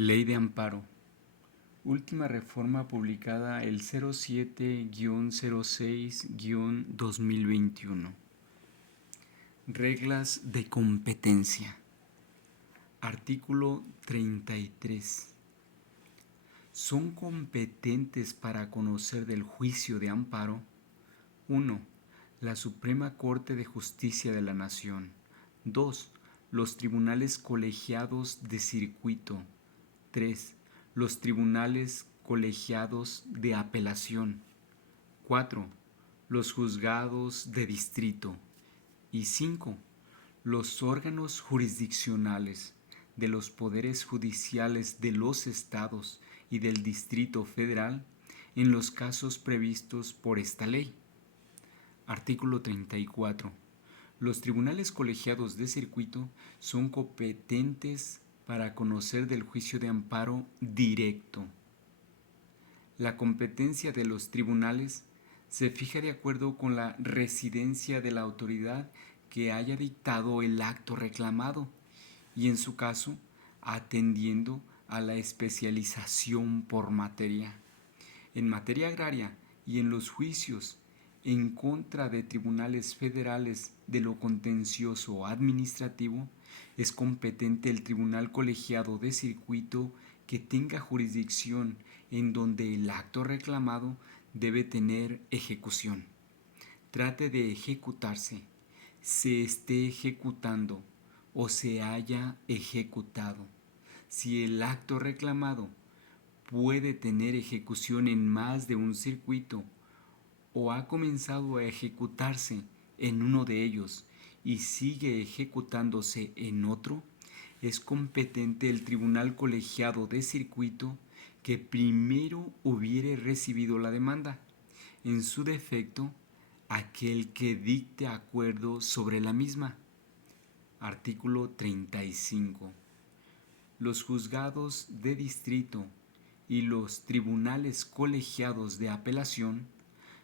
Ley de Amparo. Última reforma publicada el 07-06-2021. Reglas de competencia. Artículo 33. Son competentes para conocer del juicio de amparo: 1. La Suprema Corte de Justicia de la Nación. 2. Los tribunales colegiados de circuito. 3. Los tribunales colegiados de apelación. 4. Los juzgados de distrito. Y 5. Los órganos jurisdiccionales de los poderes judiciales de los estados y del Distrito Federal en los casos previstos por esta ley. Artículo 34. Los tribunales colegiados de circuito son competentes para conocer del juicio de amparo directo. La competencia de los tribunales se fija de acuerdo con la residencia de la autoridad que haya dictado el acto reclamado y, en su caso, atendiendo a la especialización por materia. En materia agraria y en los juicios en contra de tribunales federales de lo contencioso administrativo, es competente el tribunal colegiado de circuito que tenga jurisdicción en donde el acto reclamado debe tener ejecución. Trate de ejecutarse, se esté ejecutando o se haya ejecutado. Si el acto reclamado puede tener ejecución en más de un circuito o ha comenzado a ejecutarse en uno de ellos y sigue ejecutándose en otro, es competente el tribunal colegiado de circuito que primero hubiere recibido la demanda, en su defecto, aquel que dicte acuerdo sobre la misma. Artículo 35. Los juzgados de distrito y los tribunales colegiados de apelación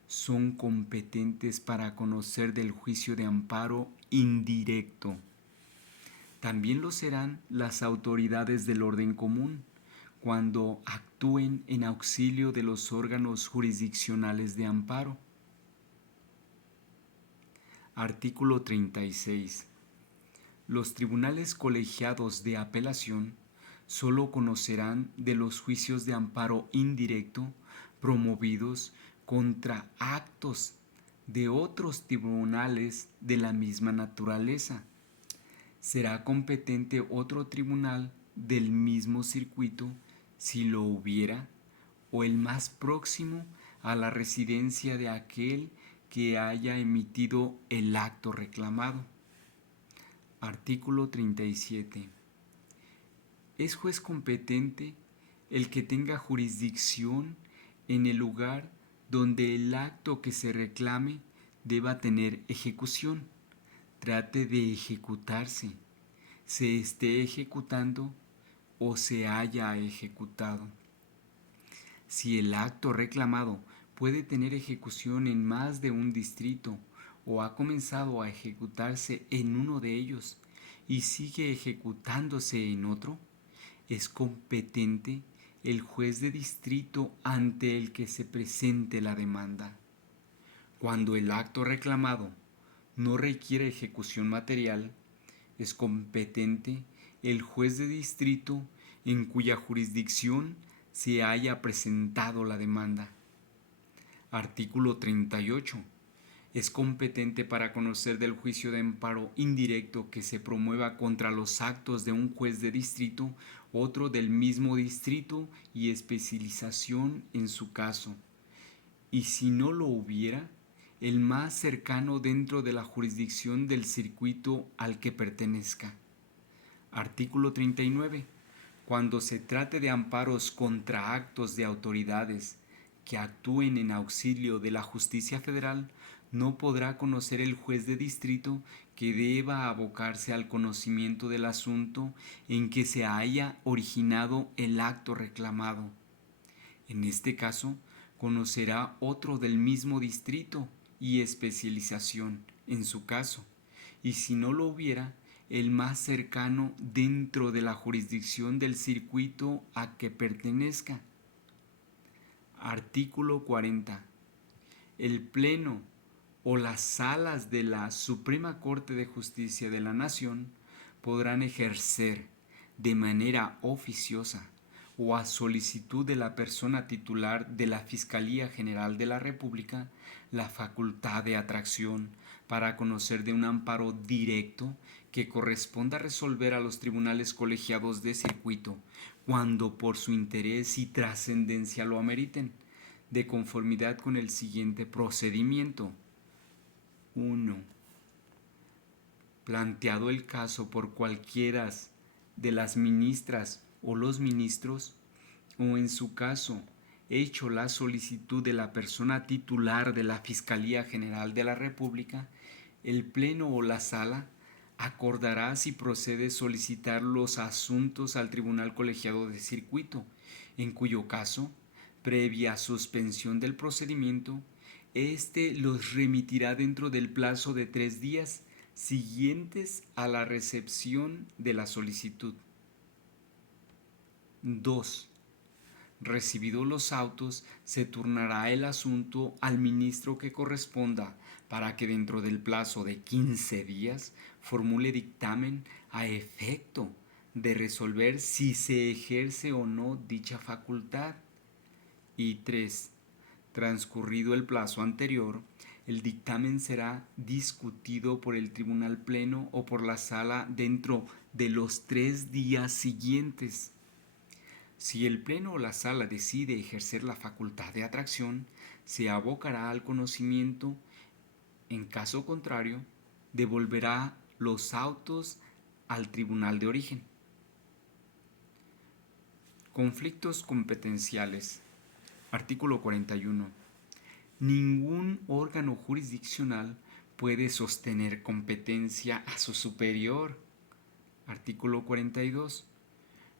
son competentes para conocer del juicio de amparo indirecto. También lo serán las autoridades del orden común, cuando actúen en auxilio de los órganos jurisdiccionales de amparo. Artículo 36. Los tribunales colegiados de apelación solo conocerán de los juicios de amparo indirecto promovidos contra actos de otros tribunales de la misma naturaleza. Será competente otro tribunal del mismo circuito, si lo hubiera, o el más próximo a la residencia de aquel que haya emitido el acto reclamado. Artículo 37. Es juez competente el que tenga jurisdicción en el lugar donde el acto que se reclame deba tener ejecución. Trate de ejecutarse, se esté ejecutando o se haya ejecutado. Si el acto reclamado puede tener ejecución en más de un distrito o ha comenzado a ejecutarse en uno de ellos y sigue ejecutándose en otro, es competente el juez de distrito ante el que se presente la demanda. Cuando el acto reclamado no requiere ejecución material, es competente el juez de distrito en cuya jurisdicción se haya presentado la demanda. Artículo 38. Es competente para conocer del juicio de amparo indirecto que se promueva contra los actos de un juez de distrito, otro del mismo distrito y especialización en su caso. Y si no lo hubiera, el más cercano dentro de la jurisdicción del circuito al que pertenezca. Artículo 39. Cuando se trate de amparos contra actos de autoridades que actúen en auxilio de la justicia federal, no podrá conocer el juez de distrito que deba abocarse al conocimiento del asunto en que se haya originado el acto reclamado. En este caso, conocerá otro del mismo distrito y especialización en su caso, y si no lo hubiera, el más cercano dentro de la jurisdicción del circuito a que pertenezca. Artículo 40. El Pleno o las salas de la Suprema Corte de Justicia de la Nación podrán ejercer de manera oficiosa o a solicitud de la persona titular de la Fiscalía General de la República la facultad de atracción para conocer de un amparo directo que corresponda resolver a los tribunales colegiados de circuito cuando por su interés y trascendencia lo ameriten, de conformidad con el siguiente procedimiento. 1. Planteado el caso por cualquiera de las ministras o los ministros, o en su caso, hecho la solicitud de la persona titular de la Fiscalía General de la República, el Pleno o la Sala acordará si procede solicitar los asuntos al Tribunal Colegiado de Circuito, en cuyo caso, previa suspensión del procedimiento, éste los remitirá dentro del plazo de 3 días siguientes a la recepción de la solicitud. 2. Recibidos los autos, se turnará el asunto al ministro que corresponda para que dentro del plazo de 15 días formule dictamen a efecto de resolver si se ejerce o no dicha facultad. Y 3. Transcurrido el plazo anterior, el dictamen será discutido por el Tribunal Pleno o por la Sala dentro de los 3 días siguientes. Si el Pleno o la Sala decide ejercer la facultad de atracción, se abocará al conocimiento. En caso contrario, devolverá los autos al Tribunal de Origen. Conflictos competenciales. Artículo 41. Ningún órgano jurisdiccional puede sostener competencia a su superior. Artículo 42.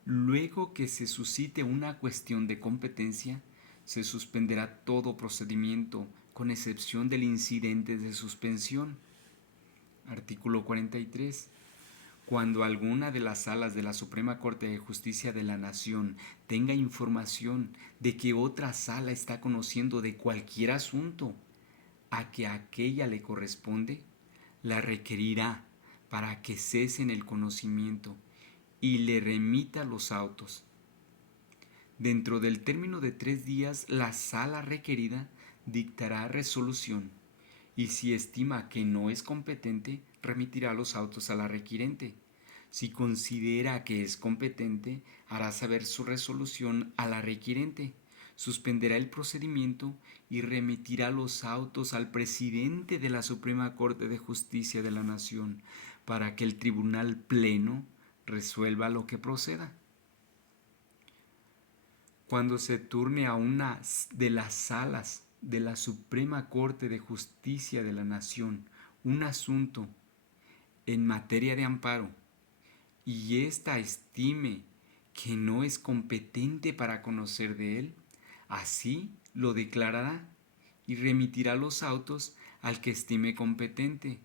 Luego que se suscite una cuestión de competencia, se suspenderá todo procedimiento, con excepción del incidente de suspensión. Artículo 43. Cuando alguna de las salas de la Suprema Corte de Justicia de la Nación tenga información de que otra sala está conociendo de cualquier asunto a que aquella le corresponde, la requerirá para que cese en el conocimiento y le remita los autos. Dentro del término de 3 días, la sala requerida dictará resolución y si estima que no es competente, remitirá los autos a la requirente. Si considera que es competente, hará saber su resolución a la requirente, suspenderá el procedimiento y remitirá los autos al presidente de la Suprema Corte de Justicia de la Nación para que el Tribunal Pleno resuelva lo que proceda. Cuando se turne a una de las salas de la Suprema Corte de Justicia de la Nación un asunto en materia de amparo y ésta estime que no es competente para conocer de él, así lo declarará y remitirá los autos al que estime competente.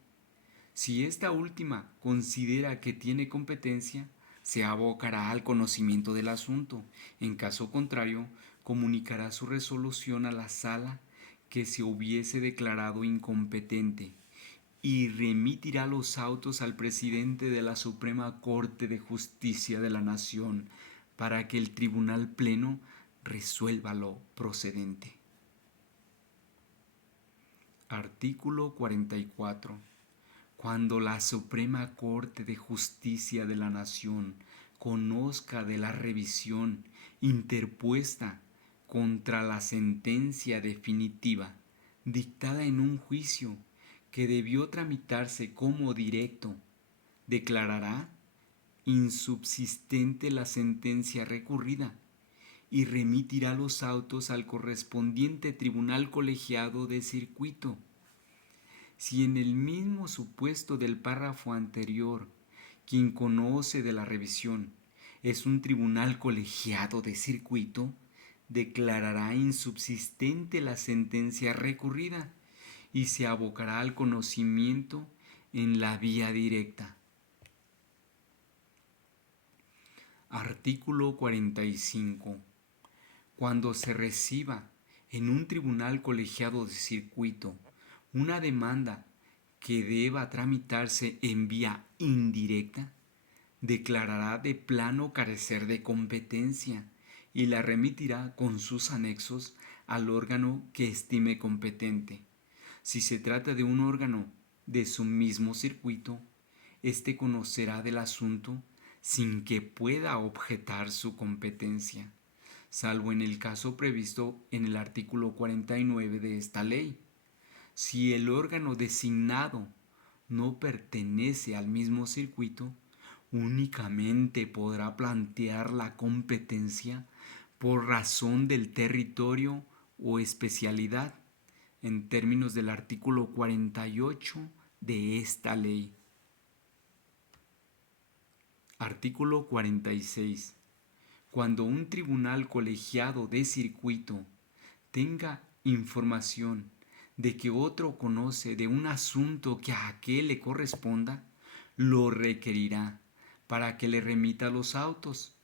Si esta última considera que tiene competencia, se abocará al conocimiento del asunto. En caso contrario, comunicará su resolución a la sala que se hubiese declarado incompetente y remitirá los autos al presidente de la Suprema Corte de Justicia de la Nación para que el Tribunal Pleno resuelva lo procedente. Artículo 44. Cuando la Suprema Corte de Justicia de la Nación conozca de la revisión interpuesta contra la sentencia definitiva dictada en un juicio que debió tramitarse como directo, declarará insubsistente la sentencia recurrida y remitirá los autos al correspondiente tribunal colegiado de circuito. Si en el mismo supuesto del párrafo anterior, quien conoce de la revisión es un tribunal colegiado de circuito, declarará insubsistente la sentencia recurrida y se abocará al conocimiento en la vía directa. Artículo 45. Cuando se reciba en un tribunal colegiado de circuito una demanda que deba tramitarse en vía indirecta, declarará de plano carecer de competencia y la remitirá con sus anexos al órgano que estime competente. Si se trata de un órgano de su mismo circuito, éste conocerá del asunto sin que pueda objetar su competencia, salvo en el caso previsto en el artículo 49 de esta ley. Si el órgano designado no pertenece al mismo circuito, únicamente podrá plantear la competencia por razón del territorio o especialidad, en términos del artículo 48 de esta ley. Artículo 46. Cuando un tribunal colegiado de circuito tenga información de que otro conoce de un asunto que a aquel le corresponda, lo requerirá para que le remita los autos.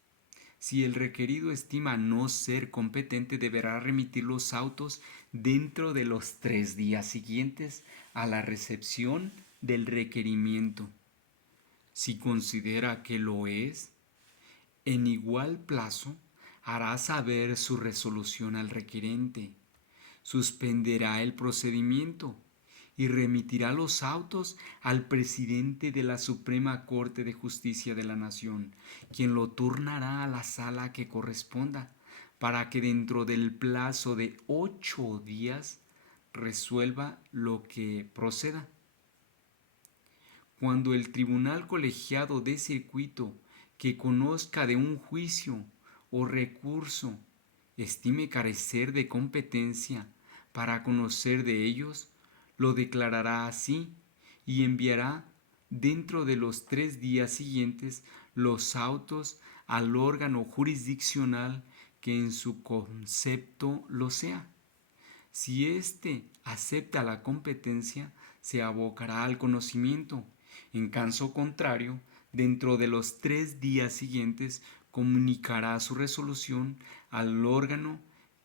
Si el requerido estima no ser competente, deberá remitir los autos dentro de los 3 días siguientes a la recepción del requerimiento. Si considera que lo es, en igual plazo hará saber su resolución al requerente, suspenderá el procedimiento y remitirá los autos al presidente de la Suprema Corte de Justicia de la Nación, quien lo turnará a la sala que corresponda, para que dentro del plazo de 8 días resuelva lo que proceda. Cuando el tribunal colegiado de circuito que conozca de un juicio o recurso estime carecer de competencia para conocer de ellos, lo declarará así y enviará dentro de los 3 días siguientes los autos al órgano jurisdiccional que en su concepto lo sea. Si éste acepta la competencia, se abocará al conocimiento. En caso contrario, dentro de los 3 días siguientes comunicará su resolución al órgano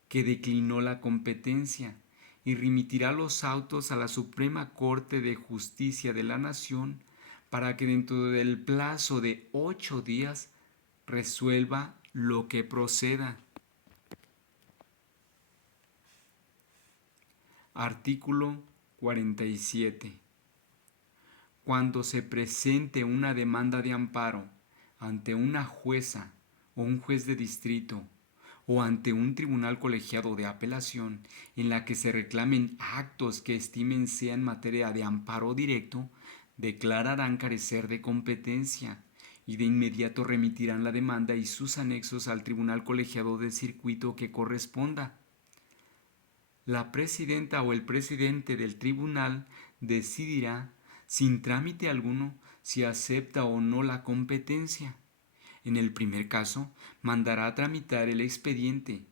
que declinó la competencia y remitirá los autos a la Suprema Corte de Justicia de la Nación para que dentro del plazo de 8 días resuelva lo que proceda. Artículo 47. Cuando se presente una demanda de amparo ante una jueza o un juez de distrito o ante un tribunal colegiado de apelación en la que se reclamen actos que estimen sean materia de amparo directo, declararán carecer de competencia y de inmediato remitirán la demanda y sus anexos al tribunal colegiado de circuito que corresponda. La presidenta o el presidente del tribunal decidirá sin trámite alguno si acepta o no la competencia. En el primer caso, mandará a tramitar el expediente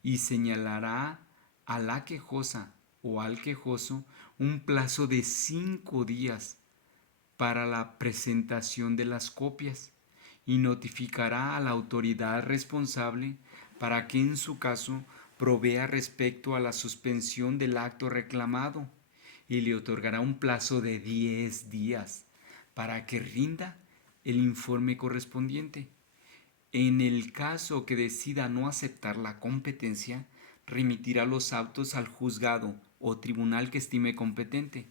y señalará a la quejosa o al quejoso un plazo de 5 días para la presentación de las copias y notificará a la autoridad responsable para que en su caso provea respecto a la suspensión del acto reclamado y le otorgará un plazo de 10 días para que rinda el informe correspondiente. En el caso que decida no aceptar la competencia, remitirá los autos al juzgado o tribunal que estime competente,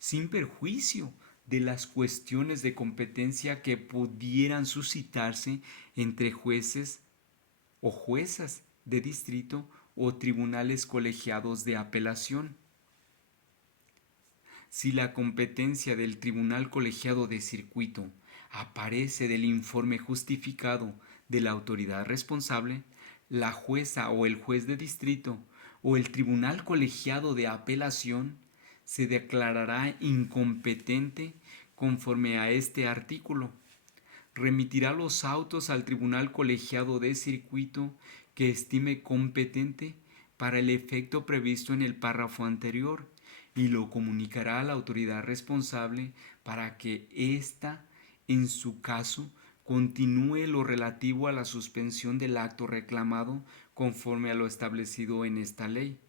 sin perjuicio de las cuestiones de competencia que pudieran suscitarse entre jueces o juezas de distrito o tribunales colegiados de apelación. Si la competencia del tribunal colegiado de circuito aparece del informe justificado de la autoridad responsable, la jueza o el juez de distrito o el tribunal colegiado de apelación se declarará incompetente conforme a este artículo. Remitirá los autos al tribunal colegiado de circuito que estime competente para el efecto previsto en el párrafo anterior y lo comunicará a la autoridad responsable para que ésta, en su caso, continúe lo relativo a la suspensión del acto reclamado conforme a lo establecido en esta ley.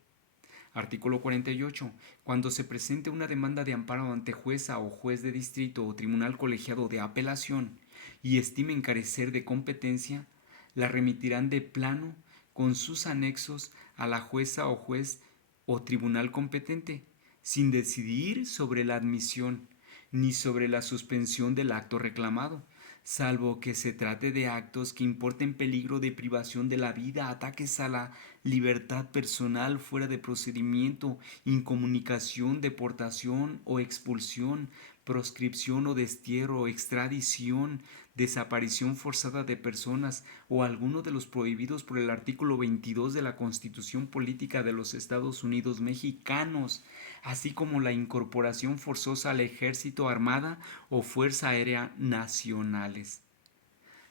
Artículo 48. Cuando se presente una demanda de amparo ante jueza o juez de distrito o tribunal colegiado de apelación y estimen carecer de competencia, la remitirán de plano con sus anexos a la jueza o juez o tribunal competente, sin decidir sobre la admisión ni sobre la suspensión del acto reclamado, salvo que se trate de actos que importen peligro de privación de la vida, ataques a la libertad personal fuera de procedimiento, incomunicación, deportación o expulsión, proscripción o destierro, extradición, desaparición forzada de personas o alguno de los prohibidos por el artículo 22 de la Constitución Política de los Estados Unidos Mexicanos, así como la incorporación forzosa al Ejército, Armada o Fuerza Aérea Nacionales.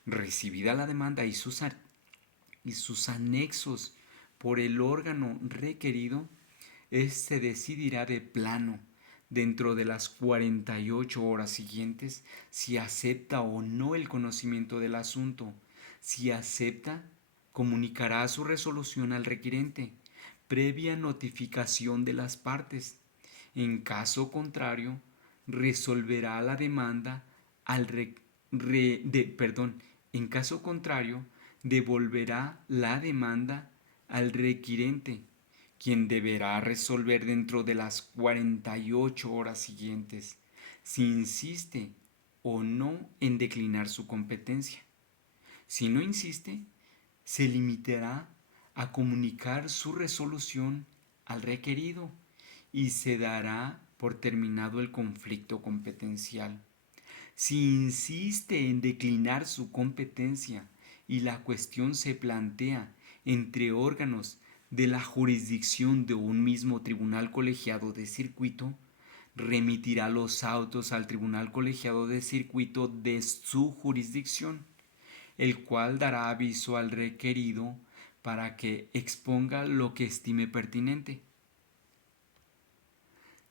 Recibida la demanda y sus anexos por el órgano requerido, éste decidirá de plano, dentro de las 48 horas siguientes, si acepta o no el conocimiento del asunto. Si acepta, comunicará su resolución al requirente, previa notificación de las partes. En caso contrario, resolverá la demanda al en caso contrario, devolverá la demanda al requirente, quien deberá resolver dentro de las 48 horas siguientes si insiste o no en declinar su competencia. Si no insiste, se limitará a comunicar su resolución al requerido y se dará por terminado el conflicto competencial. Si insiste en declinar su competencia y la cuestión se plantea entre órganos de la jurisdicción de un mismo tribunal colegiado de circuito, remitirá los autos al tribunal colegiado de circuito de su jurisdicción, el cual dará aviso al requerido para que exponga lo que estime pertinente.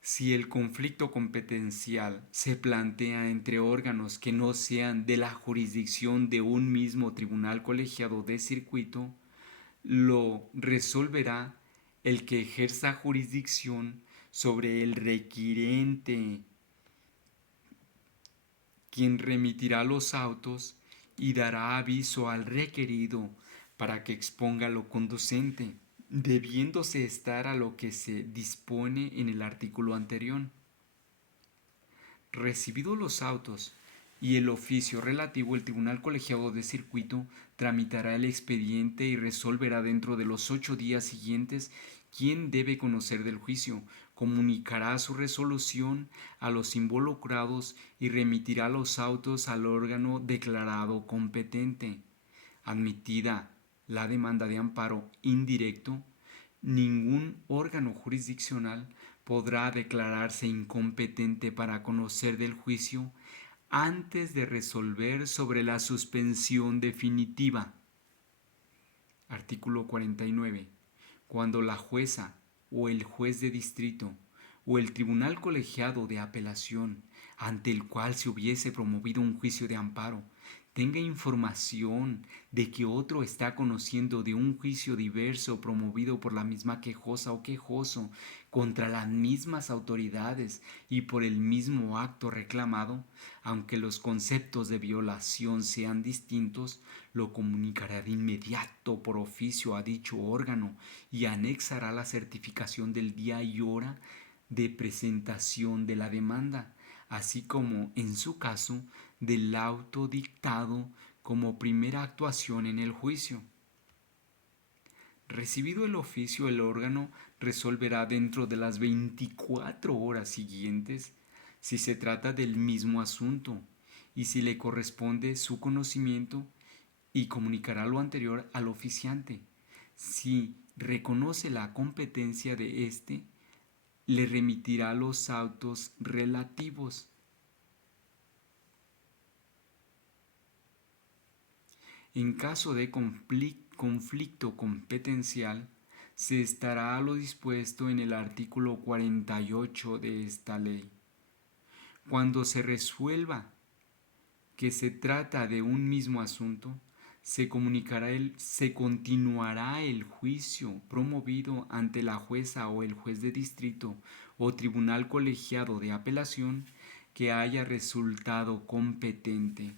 Si el conflicto competencial se plantea entre órganos que no sean de la jurisdicción de un mismo tribunal colegiado de circuito, lo resolverá el que ejerza jurisdicción sobre el requirente, quien remitirá los autos y dará aviso al requerido para que exponga lo conducente, debiéndose estar a lo que se dispone en el artículo anterior. Recibidos los autos y el oficio relativo, el tribunal colegiado de circuito tramitará el expediente y resolverá dentro de los 8 días siguientes quién debe conocer del juicio, comunicará su resolución a los involucrados y remitirá los autos al órgano declarado competente. Admitida la demanda de amparo indirecto, ningún órgano jurisdiccional podrá declararse incompetente para conocer del juicio antes de resolver sobre la suspensión definitiva. Artículo 49. Cuando la jueza o el juez de distrito o el tribunal colegiado de apelación ante el cual se hubiese promovido un juicio de amparo tenga información de que otro está conociendo de un juicio diverso promovido por la misma quejosa o quejoso contra las mismas autoridades y por el mismo acto reclamado, aunque los conceptos de violación sean distintos, lo comunicará de inmediato por oficio a dicho órgano y anexará la certificación del día y hora de presentación de la demanda, así como, en su caso, del auto dictado como primera actuación en el juicio. Recibido el oficio, el órgano resolverá dentro de las 24 horas siguientes si se trata del mismo asunto y si le corresponde su conocimiento y comunicará lo anterior al oficiante. Si reconoce la competencia de éste, le remitirá los autos relativos. En caso de conflicto competencial, se estará a lo dispuesto en el artículo 48 de esta ley. Cuando se resuelva que se trata de un mismo asunto, se continuará el juicio promovido ante la jueza o el juez de distrito o tribunal colegiado de apelación que haya resultado competente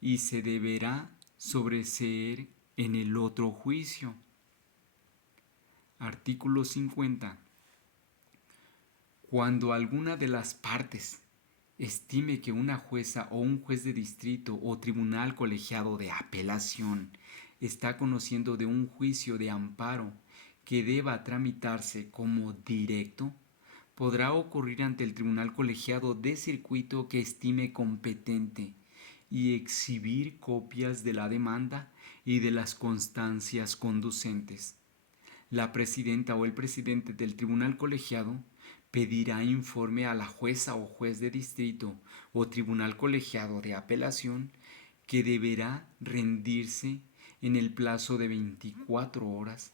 y se deberá sobreseer en el otro juicio. Artículo 50. Cuando alguna de las partes estime que una jueza o un juez de distrito o tribunal colegiado de apelación está conociendo de un juicio de amparo que deba tramitarse como directo, podrá ocurrir ante el tribunal colegiado de circuito que estime competente y exhibir copias de la demanda y de las constancias conducentes. La presidenta o el presidente del tribunal colegiado pedirá informe a la jueza o juez de distrito o tribunal colegiado de apelación que deberá rendirse en el plazo de 24 horas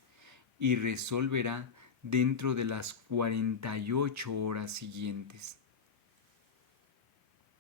y resolverá dentro de las 48 horas siguientes.